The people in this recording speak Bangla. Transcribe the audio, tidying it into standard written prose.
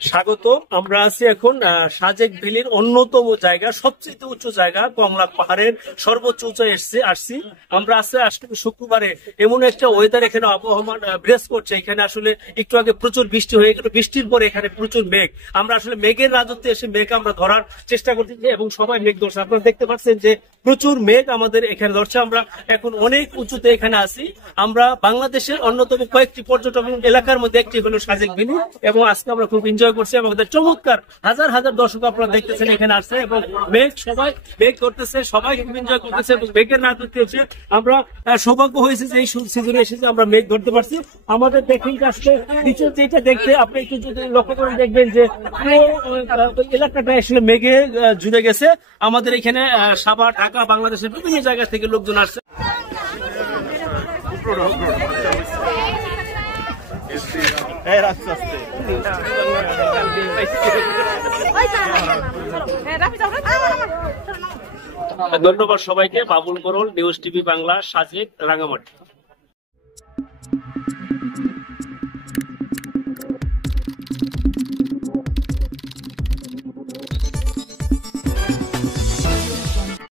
স্বাগত। আমরা আছি এখন সাজেক ভ্যালির অন্যতম জায়গা, সবচেয়ে উঁচু জায়গা, কমলা পাহাড়ের সর্বোচ্চ উঁচায় আসছি আমরা। আজকে শুক্রবারে এমন একটা ওয়েদার, এখানে আবহাওয়া বিরাজ করছে। এখানে আসলে একটু আগে প্রচুর বৃষ্টি হয়ে গেল, বৃষ্টির পরে এখানে প্রচুর মেঘ। আমরা আসলে মেঘের রাজত্বে এসে মেঘ আমরা ধরার চেষ্টা করতেছি এবং সবাই মেঘ ধরছে। আপনারা দেখতে পাচ্ছেন যে প্রচুর মেঘ আমাদের এখানে ধরছে। আমরা এখন অনেক উঁচুতে এখানে আছি। আমরা বাংলাদেশের অন্যতম কয়েকটি পর্যটন এলাকার মধ্যে একটি হলো সাজেক ভ্যালি, এবং আজকে আমরা খুব এনজয় করছি। আমাদের চমৎকার হাজার হাজার দর্শক আপনারা দেখতেছেন এখানে আসছে, এবং সবাই মেঘ করতেছে, সবাই খুব এনজয় করতেছে এবং মেঘের রাজত্বে হচ্ছে। আমরা সৌভাগ্য হয়েছে যে এই সিজনে এসেছে, আমরা মেঘ ধরতে পারছি। আমাদের দেখেন আসলে নিচের যেটা দেখতে আপনি একটু যদি লক্ষ্য করে দেখবেন যে এলাকাটা আসলে মেঘে জুড়ে গেছে। আমাদের এখানে সাভার, ঢাকা, বাংলাদেশের বিভিন্ন জায়গা থেকে লোকজন আসছে। ধন্যবাদ সবাইকে। বাবুল করল, নিউজ টিভি বাংলা, সাজেক, রাঙামাটি।